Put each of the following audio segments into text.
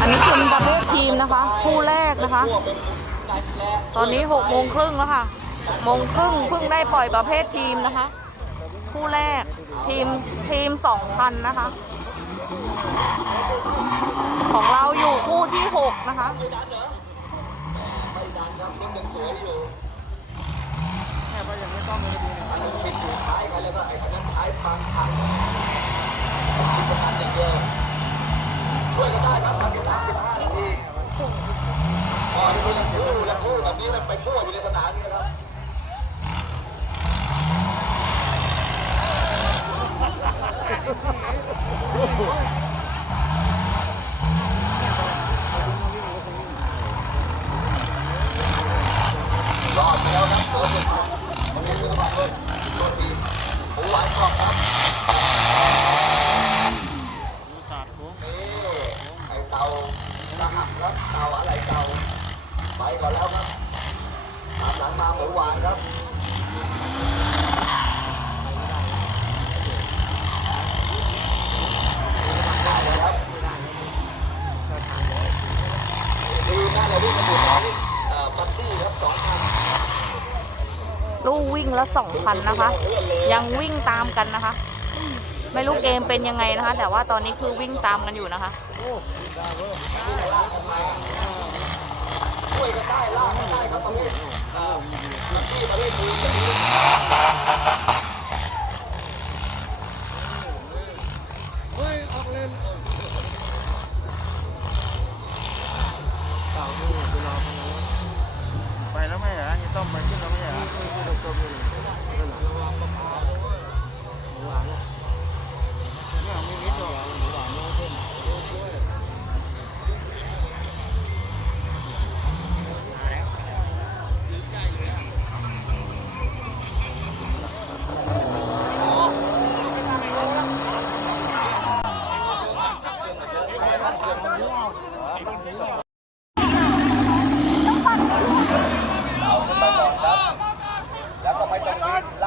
อันนี้คุณดับเบิทีมนะคะ คู่แรกนะคะ ตอนนี้หกโมงครึ่งแล้วค่ะโมงครึ่งเพิ่งได้ปล่อยประเภททีมนะคะ คู่แรกทีมทีมสองพันนะคะ ของเราอยู่คู่ที่หกนะคะไอเตาสหับครับเตาอะไรเตาไปก่อนแล้วครับตามหลังมาหมูหวานครับ ดีนะเราวิ่งกันอยู่ของเอ่อปัตตี้ครับสองพัน ลูกวิ่งละ สองพันนะคะ ยังวิ่งตามกันนะคะ ไม่รู้เกมเป็นยังไงนะคะ แต่ว่าตอนนี้คือวิ่งตามกันอยู่นะคะช่วยกันได้ลากันได้ครับประเภทประเภทนี้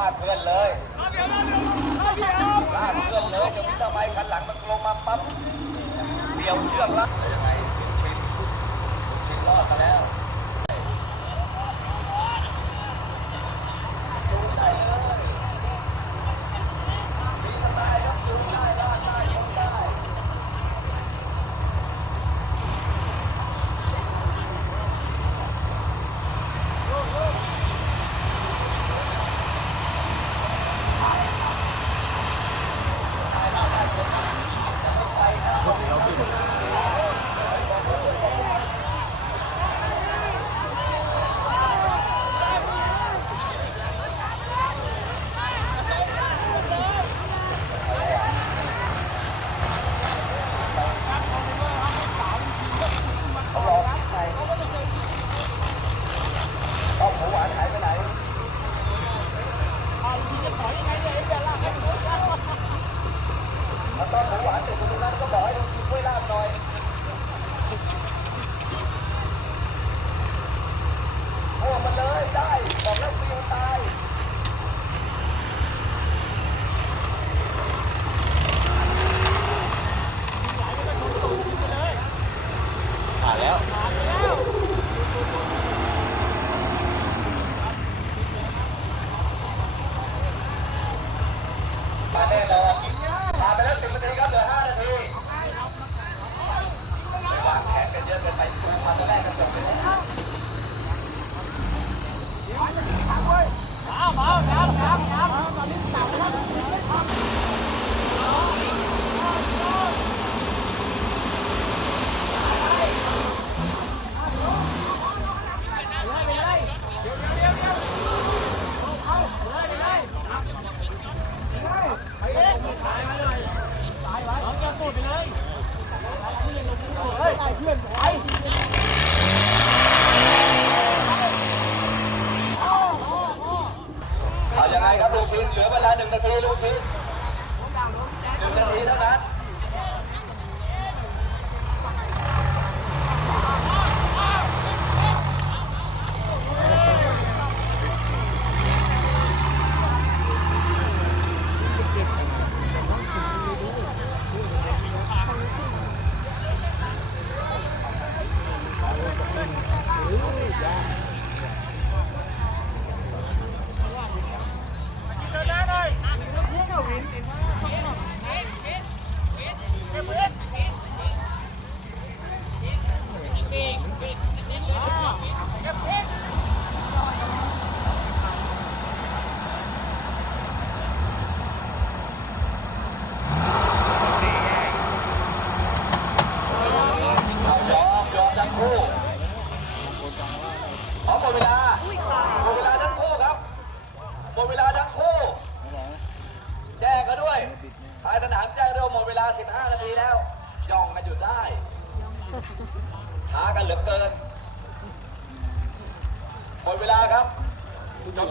ากเพื่อนเลยลากเพื่อนเลยจะวิ่งทำไมคันหลังมันลงมาปั๊บเดี่ยวเชือกละ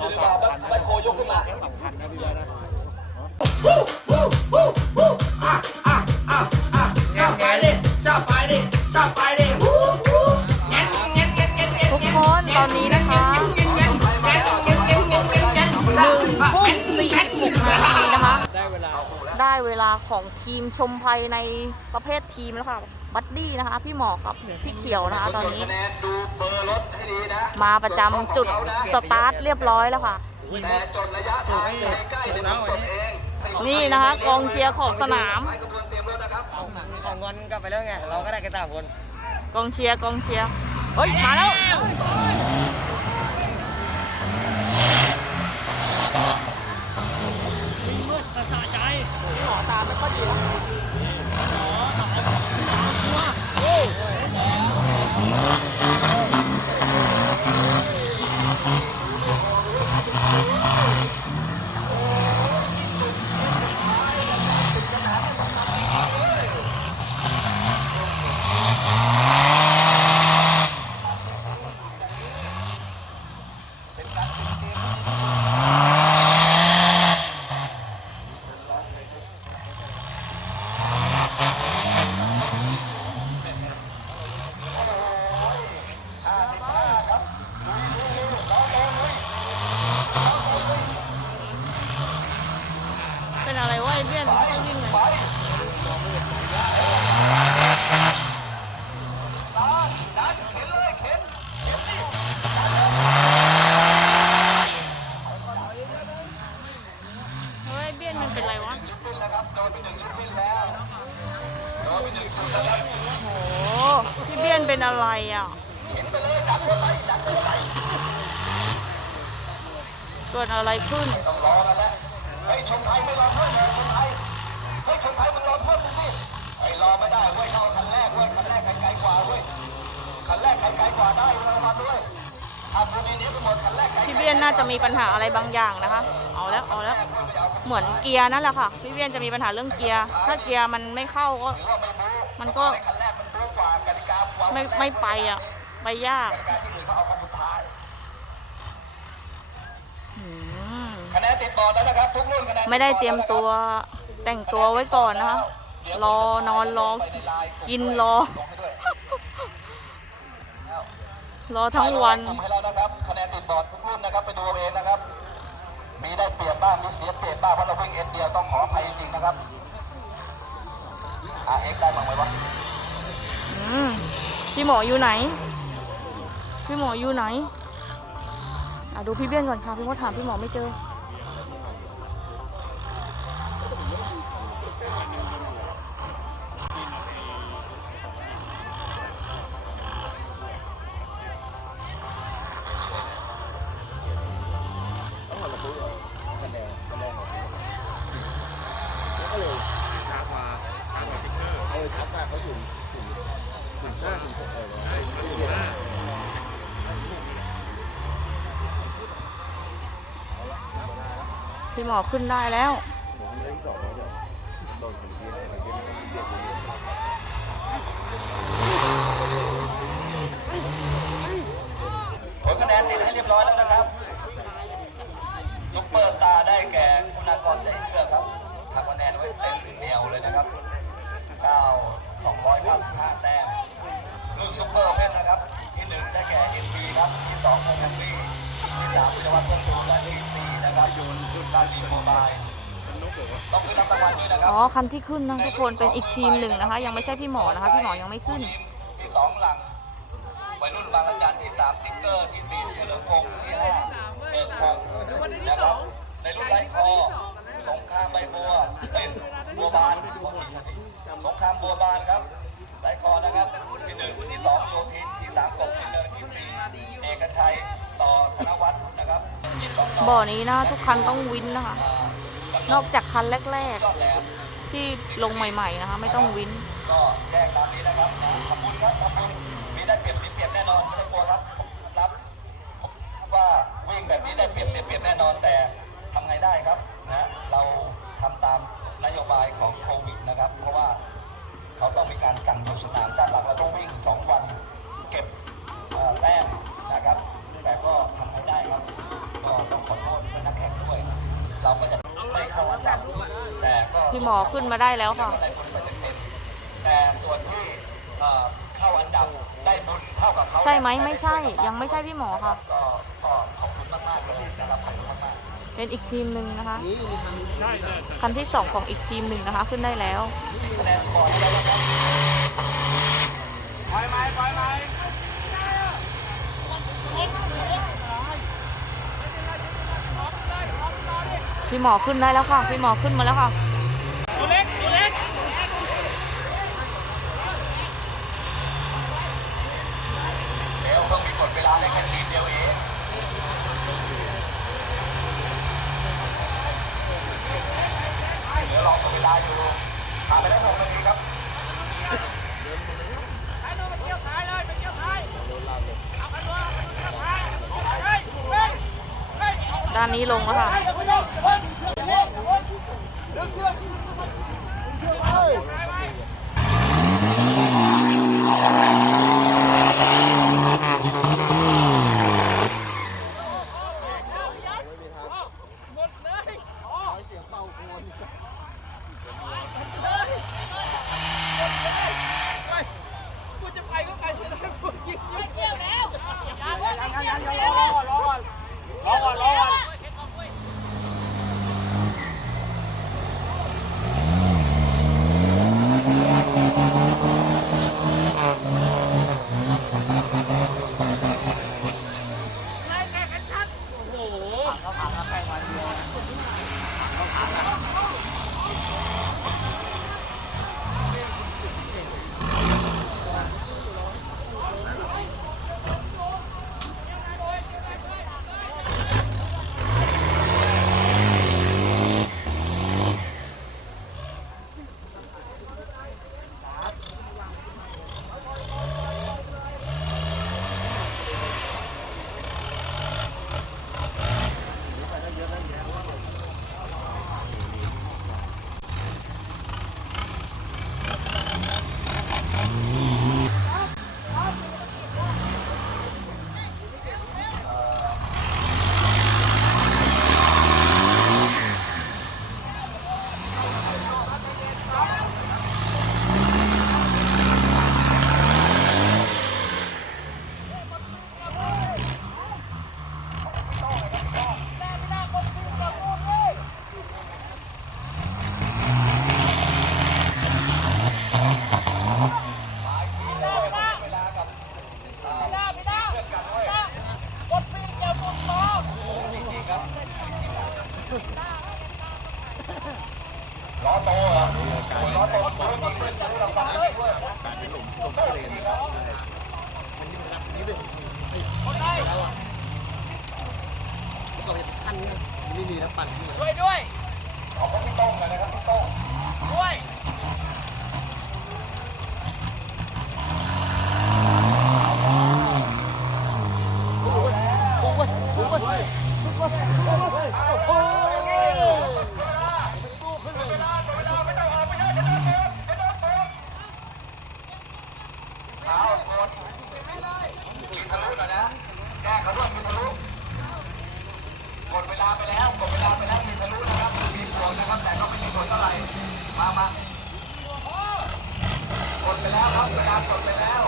ยกมือบ่าวแบคโคยกขึ้นมา ของทีมชมภัยในประเภททีมแล้วค่ะ บัดดี้นะคะ พี่หมอกับพี่เขียวนะคะ ตอนนี้คะแนนดูเบอร์รถให้ดีนะมาประจำจุดสตาร์ทเรียบร้อยแล้วค่ะ แต่จดระยะทางใกล้ๆเดี๋ยวผมจดเองนี่นะคะกองเชียร์ของสนามไปกระบวนเตรียมรถนะครับของงอนกลับไปแล้วไง เราก็ได้กันต่างคน กองเชียร์กองเชียร์เฮ้ย มาแล้ว เป็นอะไรวะไอ้เบี้ยนไม่วิ่งเลยเฮ้ยเบี้ยนมันเป็นไรวะ โอ้โหพี่เบี้ยนเป็นอะไรอะ เกิดอะไรขึ้น เฮ้ยชมไทยไม่รอเพิ่มเลยชมไทยเฮ้ยชมไทยมึงรอเพิ่มมึงสิไอ้ยรอไม่ได้เว้ยเข้าคันแรกเว้ยคันแรกไกลๆกว่าเว้ยคันแรกไกลๆกว่าได้เรามาด้วยอาบุนีนี้ไปหมดคั นแรกไกลพี่เบี้ยนน่าจะมีปัญหาอะไรบางอย่างนะคะ เอาแล้วเอาแล้ว เหมือนเกียร์นั่นแหละค่ะ พี่เบี้ยนจะมีปัญหาเรื่องเกียร์ ถ้าเกียร์มันไม่เข้าก็ มันก็ไม่ไม่ไปอะ ไปยาก การที่อื่นเขาเอาคันสุดท้าย อืม คะแนนติดบอร์ดแล้วนะครับทุกรุ่นคะแนนไม่ได้เตรียมตัวแต่งตัวไว้ก่อนนะคะรอนอนรอกินรอ รอทั้งวันทำให้เรานะครับคะแนนติดบอร์ดทุกรุ่นนะครับไปดูเอาเองนะครับมีได้เปรียบบ้างมีเสียเปรียบบ้างเพราะเราวิ่งเอ็นเดียวต้องขออภัยจริงๆนะครับอาเอ็กได้บ้างไหมวะอืมพี่หมออยู่ไหน พี่หมออยู่ไหนอะดูพี่เบี้ยนก่อนค่ะพี่มดถามพี่หมอไม่เจอเอ พี่หมอขึ้นได้แล้วผมเล่นสองแล้วเนี่ยโดนเดียวคนเดียวคนเดียวคนเดียวผลคะแนนติดให้เรียบร้อยแล้วนะครับซุปเปอร์สตาร์ได้แก่คุณากรใจเชื่อครับทำคะแนนไว้เต็มเหนียวเลยนะครับ9 295แต้มรุ่นซุปเปอร์เพชรนะครับ ที่หนึ่งได้แก่เอ็นบีครับ ที่สองคงแฮปปี้ที่สามจังหวัดเพื่อนตูนและที่ อ๋อคันที่ขึ้นนะทุกคนเป็นอีกทีมหนึ่งนะคะ ยังไม่ใช่พี่หมอนะคะ พี่หมอยังไม่ขึ้นที่สองหลังวัยรุ่นบางระจันที่สามติ๊กเกอร์ที่สี่เฉลิมพงศ์ที่ห้าเอกพงศ์นะครับในรุ่นไร้คอสงครามใบบัวเป็นบัวบาน บ่อนี้นะทุกคันต้องวินนะคะ นอกจากคันแรก ๆ ที่ลงใหม่ ๆ นะคะ ไม่ต้องวินก็แจ้งตามนี้นะครับขอบคุณครับขอบคุณมีได้เปรียบเสีเปรียบแน่นอนไม่ต้องกลัวครับผมรับผมว่าวิ่งแบบนี้ได้เปรียบเสียเปรียบแน่นอนแต่ทำไงได้ครับนะเราทำตามนโยบายของโควิดนะครับ เพราะว่าเขาต้องมีการกังยกสนามด้านหลังเราต้องวิ่งสองวัน เก็บ พี่หมอขึ้นมาได้แล้วค่ะได้บุญไปเต็มๆแต่ส่วนที่เอ่อเข้าอันดับได้บุญเท่ากับเขาใช่ไหมไม่ใช่ ยังไม่ใช่พี่หมอค่ะก็ก็ขอบคุณมากๆเลยนะครับขอบคุณมากๆเป็นอีกทีมหนึ่งนะคะ คันที่สองของอีกทีมหนึ่งนะคะ ขึ้นได้แล้วพี่หมอขึ้นได้แล้วค่ะ พี่หมอขึ้นมาแล้วค่ะ เดี๋ยวต้องมีกฎ เวลาได้แค่ทีเดียวเองเดี๋ยวรอตัวเวลาอยู่ผ่านไปแล้หกนาทีครับด้านนี้ลงแล้วค่ะ แต่ก็ไม่มีผลเท่าไหร่มามากดไปแล้วครับการกดไปแล้ว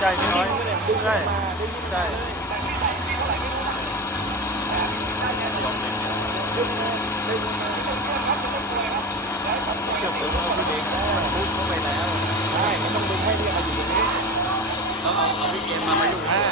ใช่พี่น้อย ใช่ใช่ เกี่ยวกับเราพี่เด็กพุดเข้าไปแล้วใช่มันต้องดึงให้เรียกมาอยู่ตรงนี้แล้วเอาเอาพี่เกณฑ์มามาอยู่ห้า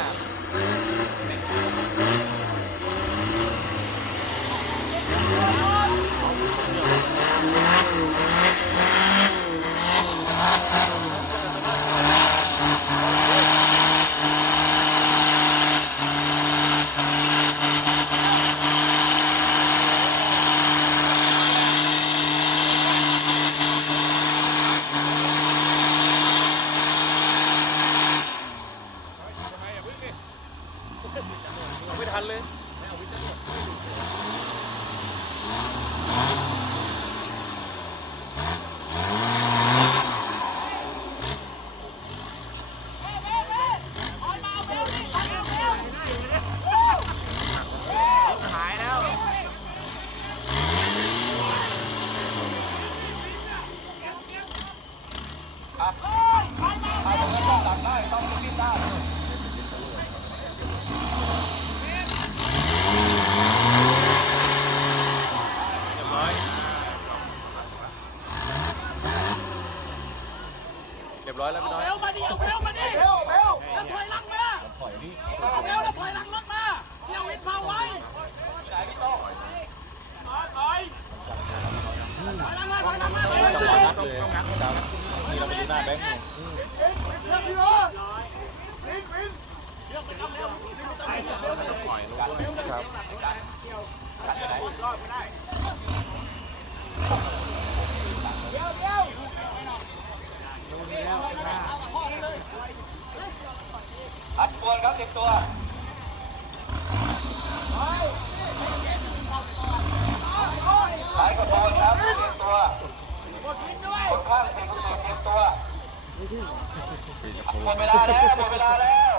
หมดเวลาแล้วหมดเวลาแล้ว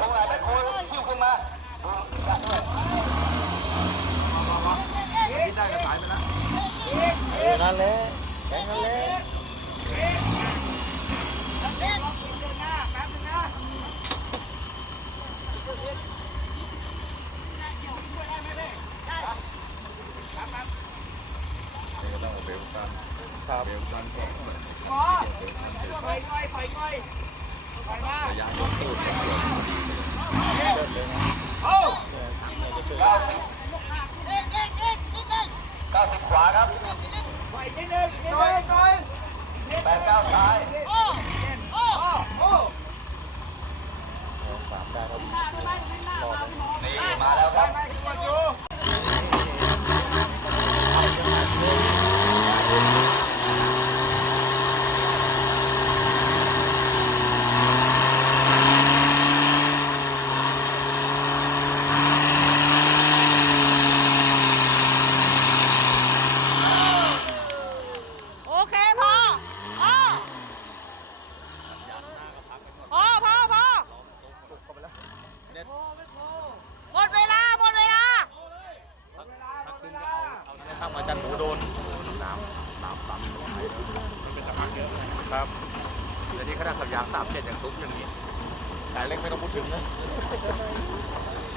ตรงไหนไม่คุยคิวขึ้นมาดูกันด้วยเออนั่นแหละแบงค์นั่นแหละเก้าสิบขวาครับแปดเก้าซ้ายนี่มาแล้วครับ โอเคพอพอพอพอพอหมดเวลา หมดเวลา ถ้ามาจันหมูโดนน้ำน้ำตันมันเป็นสภาพเยอะครับแต่ที่ขนาดขับยางสามเจ็ดอย่างทุกอย่างนี้สายเล็กไม่ต้องพูดถึงนะ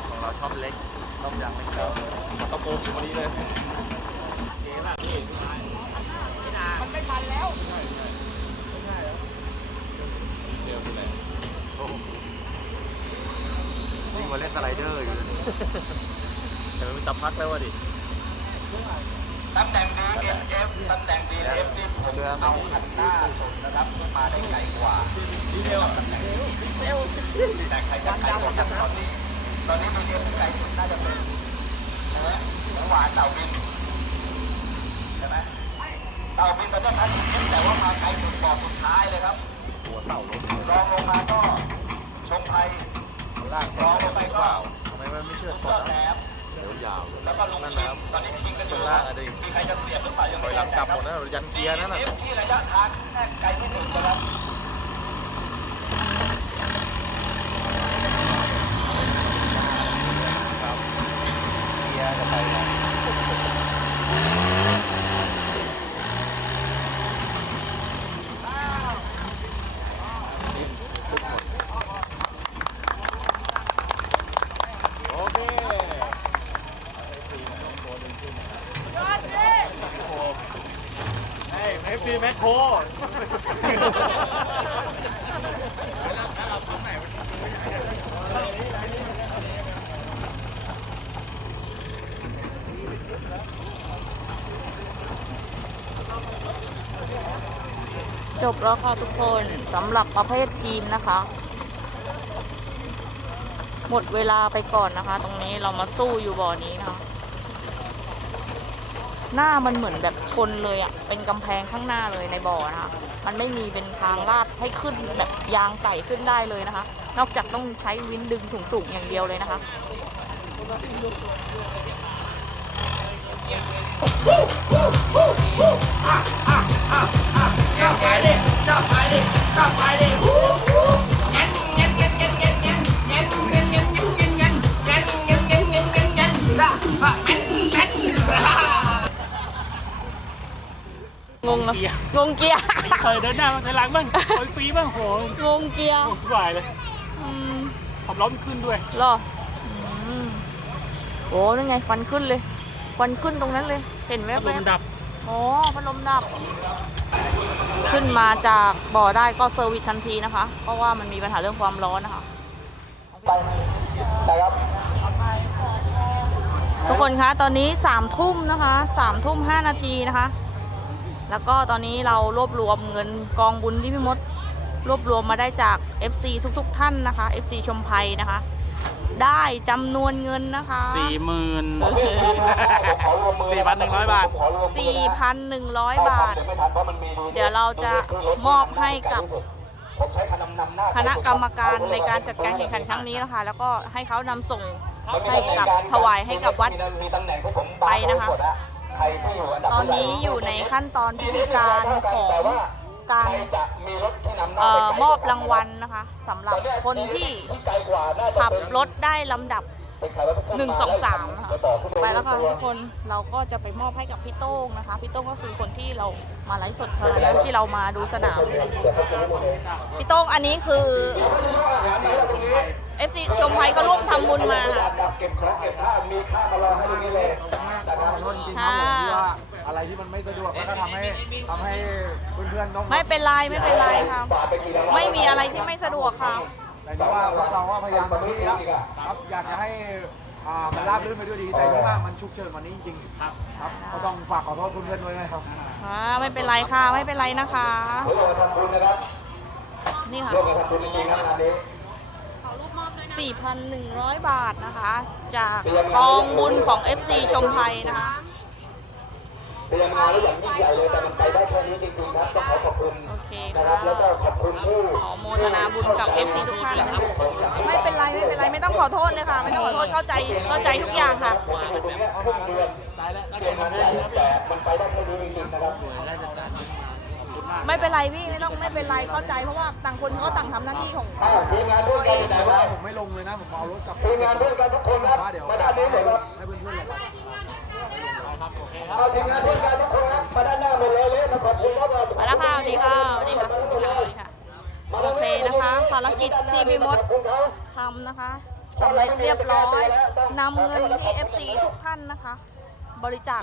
ของเราชอบเล็กชอบยางเล็กแล้วมันต้องโกงอยู่ พอดีเลยเก่งละนี่มันไม่ทันแล้วเดี๋ยวนี่แหละโอ้โหวิ่งมาเล่นสไลเดอร์อยู่เลยแต่มันมีตะพักแล้ววะดิตำแหน่ง DNF ตำแหน่ง DNF นี่ผมเอาหันหน้าสุดนะครับขึ้นมาได้ไกลกว่าตำแหน่งแต่ใครจะใครกว่ากันตอนนี้ ตอนนี้ DNF ที่ไกลสุดน่าจะเป็นนะฮะหมู หวานเต่าบินใช่ไหมเต่าบินตอนนี้ทันทีแต่ว่ามาไกลสุดบอกสุดท้ายเลยครับหัวเต่ารถรองลงมาก็ชงไทยลากรองลงไปก็ทำไมมันไม่เชื่อยก่ออนดแหลมเดี๋ยวยาวแล้วก็ลุงชิงตอนนี้ชิงกันอยู่มีใครจะเสียบหรือเปล่ายังถไม่อยหลัแน่งใจกลับคหรับมดนะยันเกียร์นั่นน่ะที่ระยะทางแน่นไกลที่สุดนะครับ เกียร์จะไปแล้ว ซีแมคโคร จบ แล้วค่ะทุกคนสำหรับประเภททีมนะคะ หมดเวลาไปก่อนนะคะ ตรงนี้เรามาสู้อยู่บ่อนี้นะคะหน้ามันเหมือนแบบชนเลยอะ่ะ เป็นกำแพงข้างหน้าเลยในบ่อนะคะ มันไม่มีเป็นทางลาดให้ขึ้นแบบยางไต่ขึ้นได้เลยนะคะ นอกจากต้องใช้วินดึงสูงๆอย่างเดียวเลยนะคะ งงอะงงเกียร์เคยเดินหน้ามาถอยหลังบ้างถอยฟรีบ้างโหงงเกียร์สบายเลยอืมขับล้อมนขึ้นด้วยเหรออืมโอ้นั่นไงควันขึ้นเลยควันขึ้นตรงนั้นเลย เห็นแวลมบๆดับ อ๋อพัดลมดับ ขึ้นมาจากบ่อได้ก็เซอร์วิสทันทีนะคะ เพราะว่ามันมีปัญหาเรื่องความร้อนนะคะนะครับ ทุกคนคะ ตอนนี้สามทุ่มนะคะสามทุ่มห้านาทีนะคะ แล้วก็ตอนนี้เรารวบรวมเงินกองบุญที่พี่มดรวบรวมมาได้จาก FC ทุกๆ ท่านนะคะ FC ชมภัยนะคะ ได้จำนวนเงินนะคะ สี่หมื่นผมขอรวมมือ4,100 บาทผมขอรวมมือนะ4,100บาทเดี๋ยวไม่ทันเพราะมันมีดีเดี๋ยวเราจะมอบให้กับผมใช้คำนำหน้าคณะกรรมการในการจัดการแข่งขันครั้งนี้นะคะ แล้วก็ให้เขานำส่งให้กับถวายให้กับวัดมีตำแหน่งพวกผมไปนะคะใครที่อยู่อันดับตอนนี้อยู่ในขั้นตอนพิธีการของ การใครจะมีรถที่นำหน้าเอ่อไปไกลมอบรางวัลนะคะสำหรับคนที่ไกลกว่าน่าจะขับเป็นรถได้ลำดับเป็นใครวะหนึ่งสองสามค่ะจะต่อขึ้นไปแล้วค่ะทุกคนเราก็จะไปมอบให้กับพี่โต้งนะคะ พี่โต้งก็คือคนที่เรามาไลฟ์สดครั้งนั้นที่เรามาดูสนาม พี่โต้งอันนี้คือ FC ชมไพก็ร่วมทำบุญมาค่ะ ดับเก็บของเก็บผ้ามีค่ามารอให้ตรงนี้เลยนะครับขอโทษจริงๆครับผมที่ว่าอะไรที่มันไม่สะดวกแล้วก็ทำให้ทำให้เพื่อนๆต้องไม่เป็นไรไม่เป็นไรค่ะฝากไปกี่รางวัลไม่มีอะไรที่ไม่สะดวกค่ะแต่ที่ว่าพวกเราก็พยายามเต็มที่แล้วครับอยากจะให้อ่ามันราบรื่นไปด้วยดีแต่ที่ว่ามันฉุกเฉินวันนี้จริงๆครับครับก็ต้องฝากขอโทษเพื่อนๆด้วยนะครับค่ะไม่เป็นไรค่ะไม่เป็นไรนะคะร่วมกันทำบุญนะครับนี่ค่ะร่วมกันทำบุญจริงๆครับงานนี้4,100 บาทนะคะ จากกองบุญของ FC ชมไทยนะคะ เตรียมงานไว้อย่างยิ่งใหญ่เลยแต่มันไปได้แค่นี้จริงๆครับต้องขอขอบคุณโอเคนะค่ะครับแล้วก็ขอบคุณผู้ขอโมทนาบุญกับ FC ทุกท่านนะคะไม่เป็นไรไม่เป็นไรไม่ต้องขอโทษเลยค่ะ ไม่ต้องขอโทษเข้าใจเข้าใจทุกอย่างค่ะตรงเนี้ยครึ่งเดือนเตรียมงานใหญ่แต่มันไปได้แค่นี้จริงๆนะครับไม่เป็นไรพี่ไม่ต้องไม่เป็นไรเข้าใจเพราะว่าต่างคนเขาก็ต่างทำหน้าที่ของอ้าวทีมงานด้วยกันอยู่ไหนวะผมไม่ลงเลยนะผมเอารถกลับทีมงานด้วยกันทุกคนครับว่าเดี๋ยวมาด้านนี้เลยครับ ให้เพื่อนๆลงไป เอาทีมงานด้วยกันทุกคนครับมาด้านหน้าหมดเลยเลยมาขอบคุณครับไปแล้วค่ะสวัสดีค่ะสวัสดีค่ะสวัสดีค่ะโอเคนะคะภารกิจที่พี่มดขอบคุณเขาทำนะคะสำเร็จเรียบร้อยนำเงินที่ FC ทุกท่านนะคะ บริจาค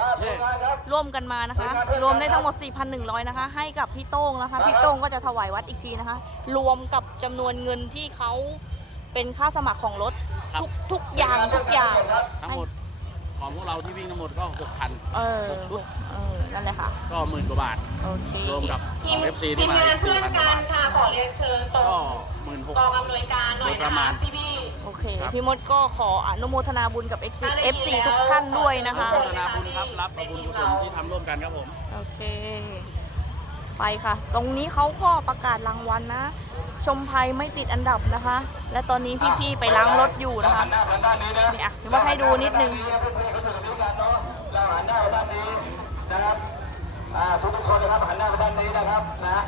ร่วมกันมานะคะ รวมได้ทั้งหมด 4,100 นะคะ ให้กับพี่โต้งนะคะ พี่โต้งก็จะถวายวัดอีกทีนะคะ รวมกับจำนวนเงินที่เขาเป็นค่าสมัครของรถทุกทุกอย่างทุกอย่าง เราที่วิ่งทั้งหมดก็หกคันเออหกชุด เออ นั่นแหละค่ะ ก็หมื่นกว่าบาท โอเครวมกับทีมเอฟซีทีที่มมางานสี่เพื่อนพันกว่ากันบาทค่ะขอเรียนเชิญตรงก็หมื่นหก กองอำนวยการหน่อยโดยปนะระมาคะณ พี่พี่โอเคพี่มดก็ขออนุโมทนาบุญกับ FC FC ทุกท่านด้วยนะคะโฆษณาบุญครับ รับเอาบุญกุศลที่ทำร่วมกันครับผม โอเค ไปค่ะ ตรงนี้เขาก็ประกาศรางวัลนะ ชมภัยไม่ติดอันดับนะคะ และตอนนี้พี่ๆไปล้างรถอยู่นะคะหน้าทางด้านนี้นะเนี่ยพี่มาให้ดูนิดนึงเราหันหน้าไปด้านนี้นะครับอ่าทุกๆคนนะครับหันหน้าไปด้านนี้นะครับนะ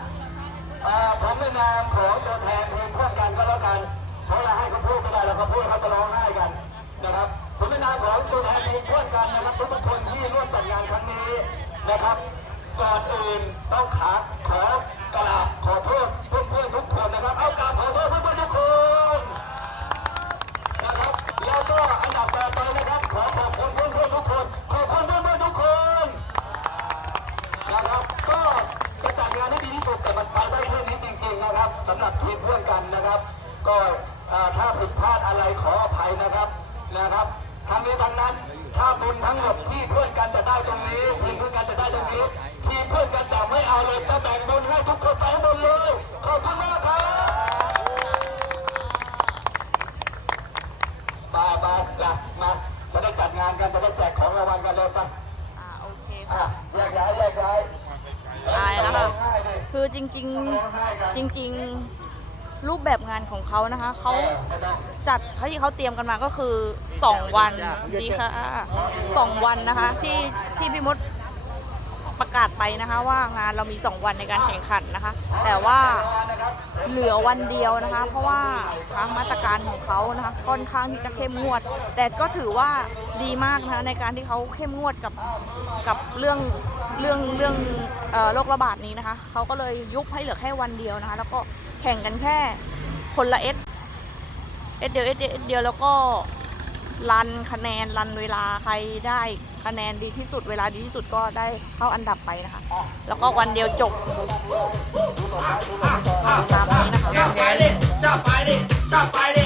อ่าผมในนามของตัวแทนทีมเพื่อนกันก็แล้วกันเพราะเราให้เขาพูดไม่ได้เราก็พูดเขาจะร้องไห้กันนะครับผมในนามของตัวแทนทีมเพื่อนกันนะครับทุกๆคนที่ร่วมจัดงานครั้งนี้นะครับก่อนอื่นต้องขาขอกราบขอโทษเพื่อนๆทุกคนนะครับ เอากราบขอโทษเพื่อนๆทุกคน นะครับแล้วก็อันดับต่อไปนะครับ ขอขอบคุณเพื่อนๆทุกคน ขอบคุณเพื่อนๆทุกคนนะครับ ก็เป็น อะแยกย้ายแยกย้าย ตายแล้วค่ะ คือจริงๆ จริง ๆ รูปแบบงานของเขานะคะ เขาจัด เขาที่เขาเตรียมกันมาก็คือ 2 วันดีค่ะสองวันนะคะที่ที่พี่มดประกาศไปนะคะ ว่างานเรามี 2 วันในการแข่งขันนะคะ แต่ว่าเหลือวันเดียวนะคะ เพราะว่าทางมาตรการของเขานะคะค่อนข้างที่จะเข้มงวด แต่ก็ถือว่าดีมากนะคะในการที่เขาเข้มงวดกับกับเรื่องเรื่องเรื่องเอ่อโรคระบาดนี้นะคะเขาก็เลยยุบให้เหลือแค่วันเดียวนะคะ แล้วก็แข่งกันแค่คนละเอส เอ็ดเดียวเอ็ดเดียวเอ็เดียวแล้วก็รันคะแนนรันเวลาใครได้คะแนนดีที่สุดเวลาดีที่สุดก็ได้เข้าอันดับไปนะคะ แล้วก็วันเดียวจบตามนี้นะคะ ชอบไปดิชอบไปดิชอบไปดิ